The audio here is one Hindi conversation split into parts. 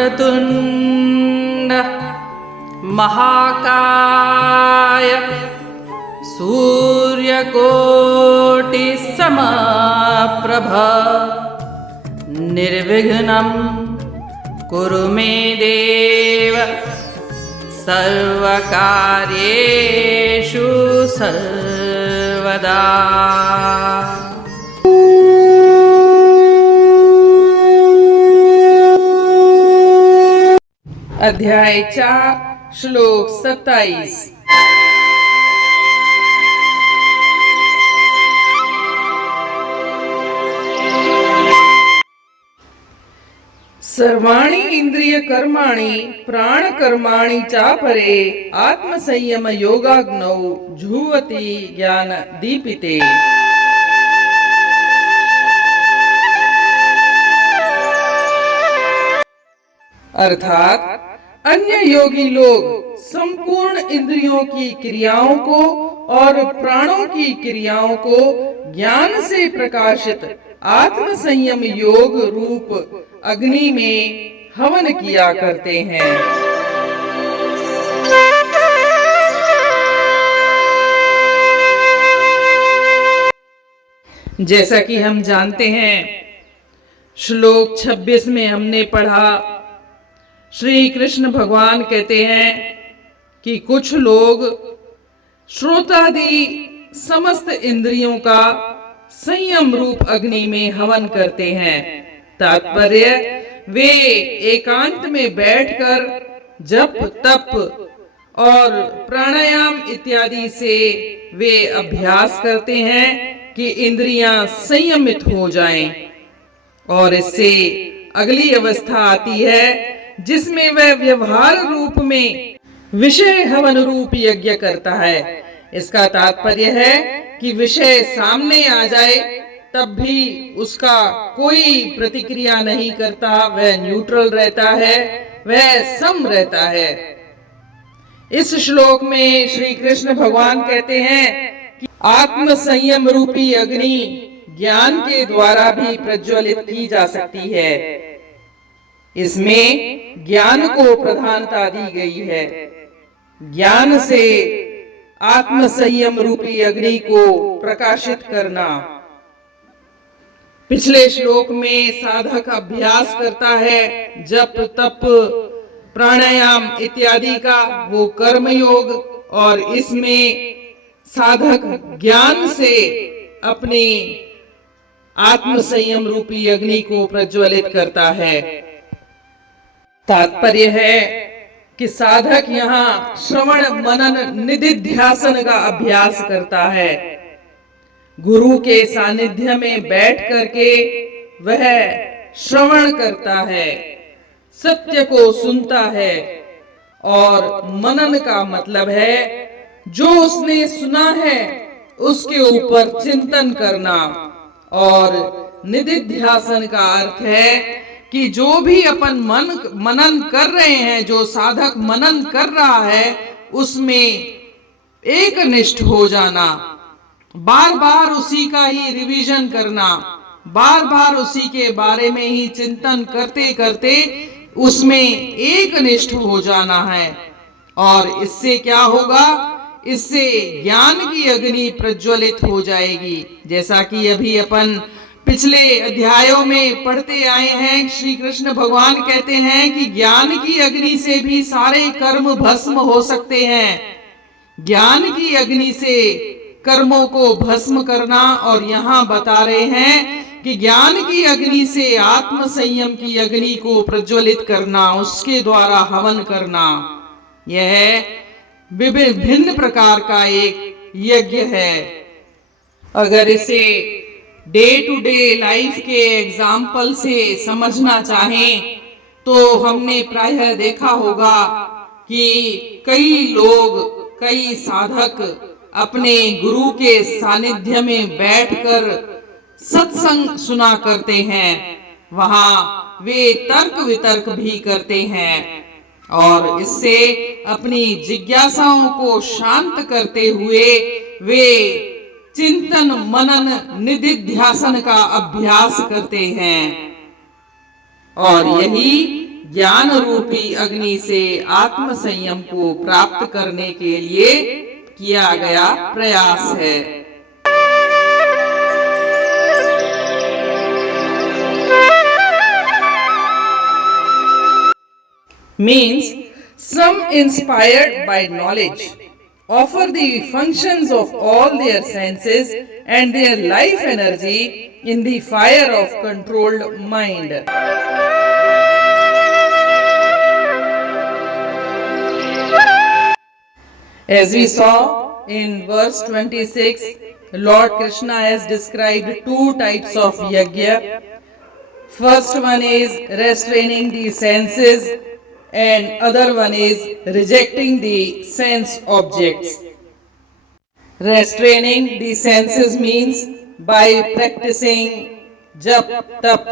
वक्रतुण्ड महाकाय सूर्यकोटि समप्रभ निर्विघ्नं कुरु मे देव सर्वकार्येषु सर्वदा। अध्याय 4 श्लोक 27। सर्वाणि इंद्रिय कर्माणि प्राण कर्माणि चापरे आत्मसंयम योगाग्नौ जुह्वति ज्ञान दीपिते। अर्थात अन्य योगी लोग संपूर्ण इंद्रियों की क्रियाओं को और प्राणों की क्रियाओं को ज्ञान से प्रकाशित आत्म संयम योग रूप अग्नि में हवन किया करते हैं। जैसा कि हम जानते हैं, श्लोक 26 में हमने पढ़ा, श्री कृष्ण भगवान कहते हैं कि कुछ लोग श्रोतादि समस्त इंद्रियों का संयम रूप अग्नि में हवन करते हैं। तात्पर्य, वे एकांत में बैठकर जप तप और प्राणायाम इत्यादि से वे अभ्यास करते हैं कि इंद्रियां संयमित हो जाएं, और इससे अगली अवस्था आती है जिसमें वह व्यवहार रूप में विषय हवन रूप यज्ञ करता है। इसका तात्पर्य है कि विषय सामने आ जाए तब भी उसका कोई प्रतिक्रिया नहीं करता, वह न्यूट्रल रहता है, वह सम रहता है। इस श्लोक में श्री कृष्ण भगवान कहते हैं कि आत्म संयम रूपी अग्नि ज्ञान के द्वारा भी प्रज्वलित की जा सकती है। इसमें ज्ञान को प्रधानता दी गई है। ज्ञान से आत्म संयम रूपी अग्नि को प्रकाशित करना। पिछले श्लोक में साधक अभ्यास करता है जप तप प्राणायाम इत्यादि का, वो कर्म योग, और इसमें साधक ज्ञान से अपने आत्म संयम रूपी अग्नि को प्रज्वलित करता है। तात्पर्य है कि साधक यहाँ श्रवण मनन निधिध्यासन का अभ्यास करता है। गुरु के सानिध्य में बैठ करके वह श्रवण करता है, सत्य को सुनता है, और मनन का मतलब है जो उसने सुना है उसके ऊपर चिंतन करना, और निधिध्यासन का अर्थ है कि जो भी अपन मनन कर रहे हैं, जो साधक मनन कर रहा है, उसमें एकनिष्ठ हो जाना, बार बार उसी का ही रिवीजन करना, बार बार उसी के बारे में ही चिंतन करते करते उसमें एकनिष्ठ हो जाना है। और इससे क्या होगा? इससे ज्ञान की अग्नि प्रज्वलित हो जाएगी। जैसा कि अभी अपन पिछले अध्यायों में पढ़ते आए हैं, श्री कृष्ण भगवान कहते हैं कि ज्ञान की अग्नि से भी सारे कर्म भस्म हो सकते हैं। ज्ञान की अग्नि से कर्मों को भस्म करना, और यहाँ बता रहे हैं कि ज्ञान की अग्नि से आत्म संयम की अग्नि को प्रज्वलित करना, उसके द्वारा हवन करना, यह विभिन्न प्रकार का एक यज्ञ है। अगर इसे डे टू डे लाइफ के एग्जाम्पल से समझना चाहें तो हमने प्रायः देखा होगा कि कई लोग, कई साधक अपने गुरु के सानिध्य में बैठकर सत्संग सुना करते हैं। वहां वे तर्क वितर्क भी करते हैं और इससे अपनी जिज्ञासाओं को शांत करते हुए वे चिंतन मनन निधिध्यासन का अभ्यास करते हैं। और यही ज्ञान रूपी अग्नि से आत्म संयम को प्राप्त करने के लिए किया गया प्रयास है। Means some inspired by knowledge offer the functions of all their senses and their life energy in the fire of controlled mind. As we saw in verse 26, Lord Krishna has described two types of yajna. First one is restraining the senses and other one is rejecting the sense objects. Restraining the senses means by practicing jap, tap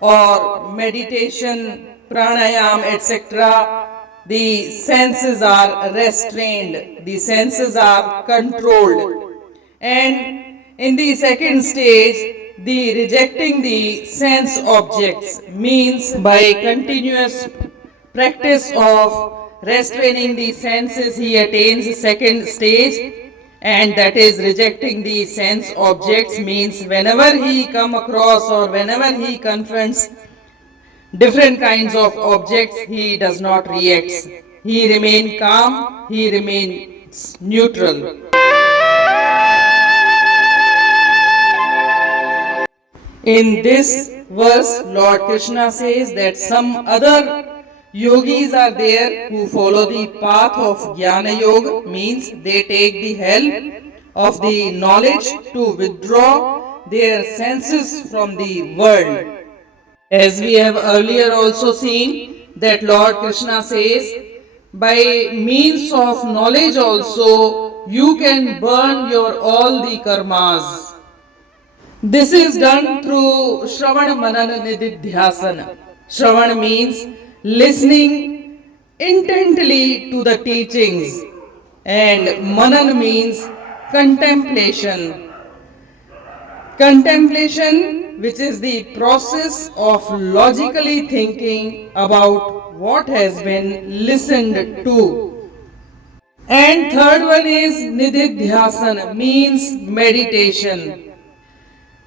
or meditation, pranayam, etc. The senses are restrained, the senses are controlled. And in the second stage, the rejecting the sense objects means by continuous practice of restraining the senses, he attains the second stage, and that is rejecting the sense objects. Means whenever he come across or whenever he confronts different kinds of objects, he does not react. He remains calm, he remains neutral. In this verse, Lord Krishna says that some other yogis are there who follow the path of Jnana Yoga, means they take the help of the knowledge to withdraw their senses from the world. As we have earlier also seen that Lord Krishna says, by means of knowledge also you can burn your all the karmas. This is done through Shravan Manan Nididhyasana. Shravan means listening intently to the teachings, and Manan means contemplation. Contemplation, which is the process of logically thinking about what has been listened to. And third one is Nididhyasana, means meditation.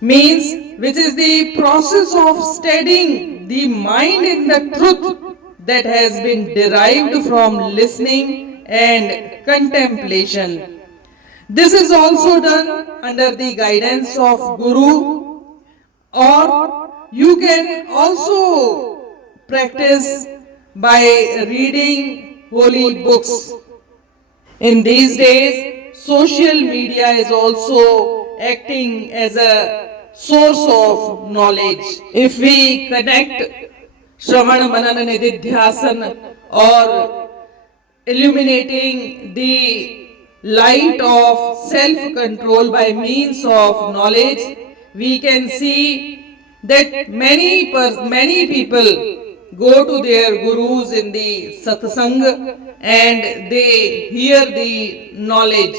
Means which is the process of steadying the mind in the truth that has been derived from listening and contemplation. This is also done under the guidance of Guru, or you can also practice by reading holy books. In these days, social media is also acting as a source of knowledge. If we connect Shravana Manana Nididhyasana or illuminating the light of self-control by means of knowledge, we can see that many people go to their gurus in the satsang and they hear the knowledge.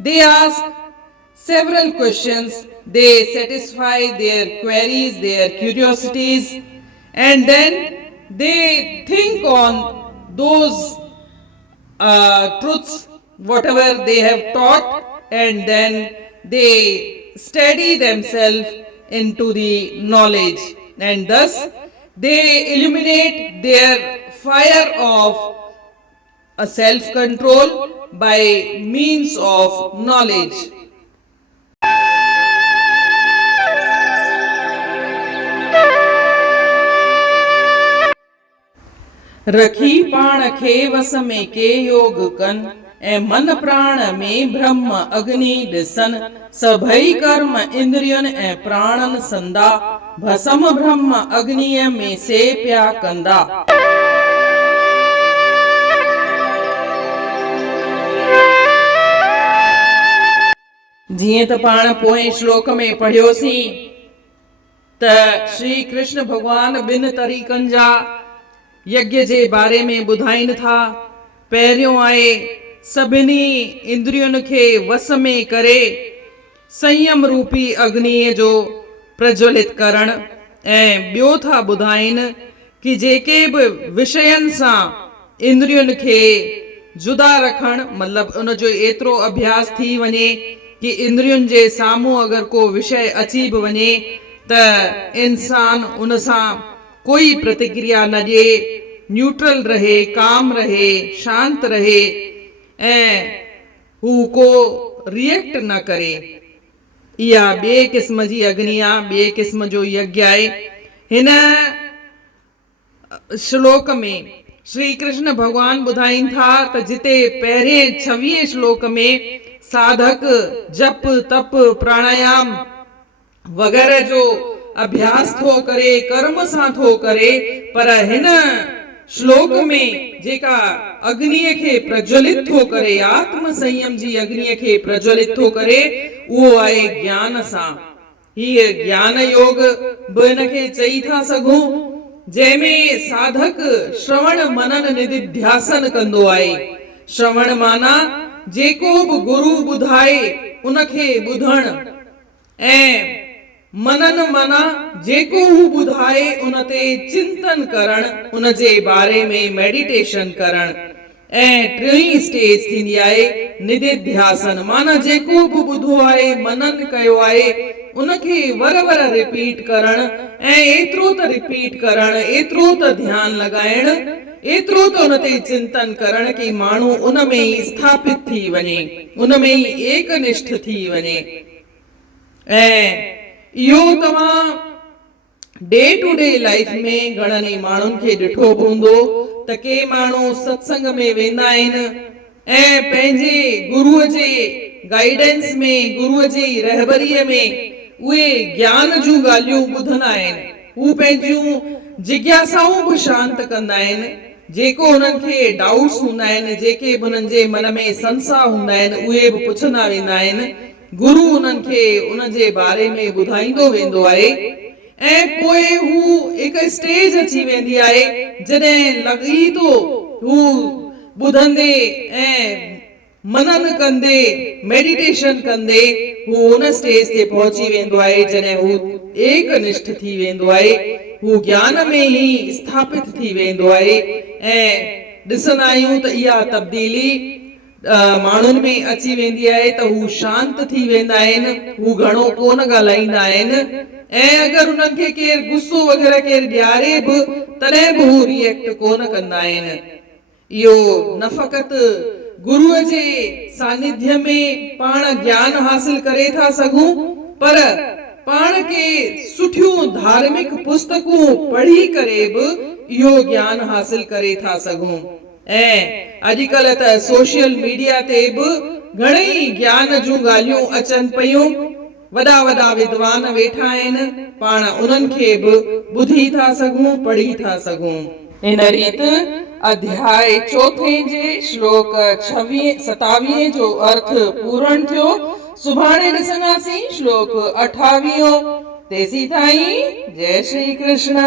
They ask several questions, they satisfy their queries, their curiosities, and then they think on those truths, whatever they have taught, and then they steady themselves into the knowledge, and thus they illuminate their fire of a self-control by means of knowledge. रखी प्राण खे वस में के योग कन ए मन प्राण में ब्रह्म अग्नि दिसन सभई कर्म इंद्रियन ए प्राणन संदा भसम ब्रह्म अग्निय में से प्या कंदा। जीअं त पाण पोएं श्लोक में पढ़ियोसीं त श्री कृष्ण भगवान ॿिनि तरीक़नि जा यज्ञ जे बारे में ॿुधाइनि था। पहिरियों आहे सभिनी इंद्रियुनि खे वस में करे संयम रूपी अग्निअ जो प्रज्वलित करणु, ऐं ॿियो था ॿुधाइनि कि जेके बि विषयनि सां इंद्रियुनि खे जुदा रखण, मतलब उन जो एतिरो अभ्यास थी वञे कि इंद्रियुनि जे साम्हूं अगर को विषय अची बि वञे त इंसान उन सां कोई प्रतिक्रिया न ॾिए, न्यूट्रल रहे, काम रहे, शांत रहे ऐं हू को रिएक्ट न करे। इहा ॿिए क़िस्म जी अग्नि आहे, ॿिए क़िस्म जो यज्ञ आहे। हिन श्लोक में श्री कृष्ण भगवान ॿुधाइनि था त जिते पहिरें 26 श्लोक में साधक जप तप प्राणायाम वग़ैरह जो अभ्यास थो करे, कर्म सां थो करे, पर हिन श्लोक में जेका अग्निअ खे प्रज्वलित थो करे, आत्म संयम जी अग्निअ खे प्रज्वलित थो करे, उहो आहे ज्ञान सां। हीअ ज्ञान योग बि हिन खे चई था सघूं, जंहिंमें साधक श्रवण मनन निधिध्यासन कंदो आहे। श्रवण माना जेको बि गुरु ॿुधाए उनखे ॿुधण, ऐं मनन माना जेको हू ॿुधाए उन ते चिंतन करण, उन जे बारे में मेडिटेशन करण। ऐं टीं स्टेज थींदी आहे निधिध्यासन, माना जेको बि ॿुधो आहे, मनन कयो आहे, उनखे वर वर रिपीट करण, ऐं एतिरो त रिपीट करण, एतिरो त ध्यान लॻाइण, एतिरो त उन ते चिंतन करण कि माण्हू उन में ई स्थापित थी वञे, उन में ई एकनिष्ठ थी वञे। ऐं इहो तव्हां डे टू डे लाइफ में घणनि ई माण्हुनि खे ॾिठो हूंदो त के माण्हू सत्संग में वेंदा आहिनि ऐं पंहिंजे गुरुअ जे गाइडेंस में, गुरुअ जी रहबरीअ में उहे ज्ञान जूं ॻाल्हियूं ॿुधंदा आहिनि। हू पंहिंजूं जिज्ञासाऊं बि शांत कंदा आहिनि, जेको हुननि खे डाउट्स हूंदा आहिनि, जेके बि हुननि जे मन में संशय हूंदा आहिनि, उहे बि पुछंदा वेंदा आहिनि। गुरु उन्हनि खे उन जे बारे में ॿुधाईंदो वेंदो आहे। ऐं पोइ हू हिकु स्टेज अची वेंदी आहे जॾहिं लॻी थो हू ॿुधंदे ऐं मनन कंदे, मेडिटेशन कंदे हू उन स्टेज ते पहुची वेंदो आहे जॾहिं हू एकनिष्ठ थी वेंदो आहे, हू ज्ञान में ई स्थापित थी वेंदो आहे। ऐं ॾिसंदा आहियूं त इहा तब्दीली माण्हुनि में अची वेंदी आहे त हू शांत थी वेंदा आहिनि, हू घणो कोन ॻाल्हाईंदा आहिनि, ऐं अगरि उन्हनि खे केरु गुस्सो वग़ैरह केरु ॾियारे बि तॾहिं बि हू रिएक्ट कोन कंदा आहिनि। इहो न फ़क़ति गुरुअ जे सानिध्य में पाण ज्ञान हासिल करे था सघूं, पर पाण खे सुठियूं धार्मिक पुस्तकूं पढ़ी करे बि इहो ज्ञान हासिल करे था सघूं। ऐं अॼुकल्ह त सोशल मीडिया ते बि घणेई ज्ञान जूं ॻाल्हियूं अचनि पयूं, वॾा वॾा विद्वान वेठा आहिनि, पाण उन्हनि खे बि ॿुधी था सघूं, पढ़ी था सघूं। इन रीति अध्याय 4 जे श्लोक 27 जो अर्थ पूर्ण थियो। सुभाणे ॾिसंदासीं श्लोक 28। तेसीं ताईं जय श्री कृष्ण।